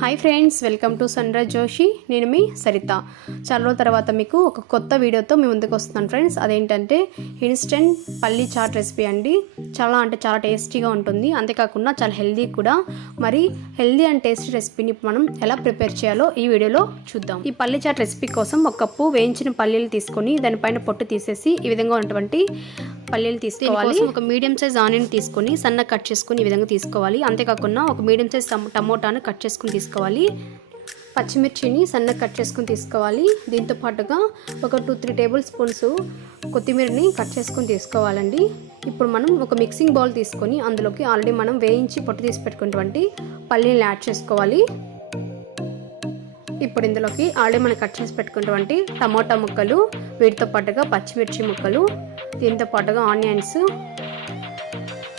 Hi friends welcome to Sunraj Joshi. నేను మీ సరిత. చాలా రోజుల తర్వాత మీకు ఒక కొత్త వీడియోతో మీ ముందుకు వస్తున్నాను ఫ్రెండ్స్. అదేంటంటే ఇన్స్టెంట్ పల్లీ చాట్ రెసిపీ అండి. చాలా అంటే చాలా టేస్టీగా ఉంటుంది. అంతేకాకుండా చాలా హెల్దీ కూడా. మరి హెల్దీ అండ్ టేస్టీ రెసిపీని మనం ఎలా ప్రిపేర్ చేయాలో ఈ వీడియోలో చూద్దాం. ఈ పల్లీ చాట్ రెసిపీ కోసం ఒక కప్పు వేయించిన పల్లీలు తీసుకొని దానిపైన పొట్టు తీసేసి ఈ విధంగా ఉన్నటువంటి పల్లీలు తీసుకోవాలి. ఒక మీడియం సైజ్ ఆనియన్ తీసుకొని సన్న కట్ చేసుకొని ఈ విధంగా తీసుకోవాలి. అంతేకాకుండా ఒక మీడియం సైజ్ టమోటాను కట్ చేసుకుని తీసుకోవాలి. పచ్చిమిర్చిని సన్న కట్ చేసుకుని తీసుకోవాలి. దీంతో పాటుగా ఒక టూ త్రీ టేబుల్ స్పూన్స్ కొత్తిమీరని కట్ చేసుకొని తీసుకోవాలండి. ఇప్పుడు మనం ఒక మిక్సింగ్ బౌల్ తీసుకొని అందులోకి ఆల్రెడీ మనం వేయించి పొట్టు తీసి పెట్టుకున్నటువంటి పల్లీని యాడ్ చేసుకోవాలి. ఇప్పుడు ఇందులోకి ఆల్రెడీ మనం కట్ చేసి పెట్టుకున్నటువంటి టమోటా ముక్కలు వీటితో పాటుగా పచ్చిమిర్చి ముక్కలు దీంతో పాటుగా ఆనియన్స్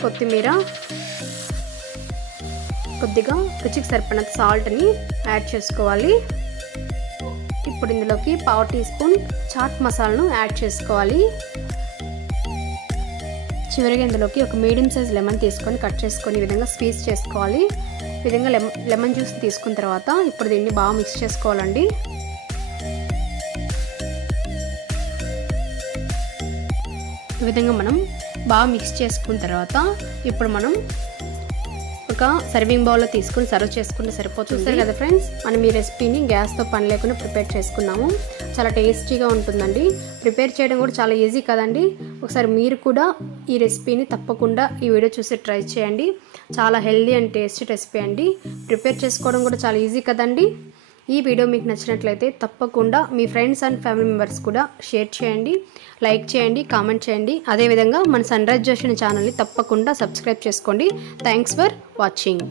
కొత్తిమీర కొద్దిగా రుచికి సరిపడినంత సాల్ట్ని యాడ్ చేసుకోవాలి. ఇప్పుడు ఇందులోకి పావు టీ స్పూన్ చాట్ మసాలాను యాడ్ చేసుకోవాలి. చివరిగా ఇందులోకి ఒక మీడియం సైజ్ లెమన్ తీసుకొని కట్ చేసుకొని ఈ విధంగా స్క్వీజ్ చేసుకోవాలి. ఈ విధంగా లెమన్ లెమన్ జ్యూస్ తీసుకున్న తర్వాత ఇప్పుడు దీన్ని బాగా మిక్స్ చేసుకోవాలండి. ఈ విధంగా మనం బాగా మిక్స్ చేసుకున్న తర్వాత ఇప్పుడు మనం ఒక సర్వింగ్ బౌల్లో తీసుకుని సర్వ్ చేసుకుంటే సరిపోతుంది. చూసారు కదా ఫ్రెండ్స్ మనం ఈ రెసిపీని గ్యాస్తో పని లేకుండా ప్రిపేర్ చేసుకున్నాము. చాలా టేస్టీగా ఉంటుందండి. ప్రిపేర్ చేయడం కూడా చాలా ఈజీ కదండి. ఒకసారి మీరు కూడా ఈ రెసిపీని తప్పకుండా ఈ వీడియో చూసి ట్రై చేయండి. చాలా హెల్దీ అండ్ టేస్టీ రెసిపీ అండి. ప్రిపేర్ చేసుకోవడం కూడా చాలా ఈజీ కదండి. ఈ వీడియో మీకు నచ్చినట్లయితే తప్పకుండా మీ ఫ్రెండ్స్ అండ్ ఫ్యామిలీ మెంబర్స్ కూడా షేర్ చేయండి లైక్ చేయండి కామెంట్ చేయండి. అదేవిధంగా మన సన్ రైజ్ జోషన్ ఛానల్ని తప్పకుండా సబ్స్క్రైబ్ చేసుకోండి. Thanks for watching.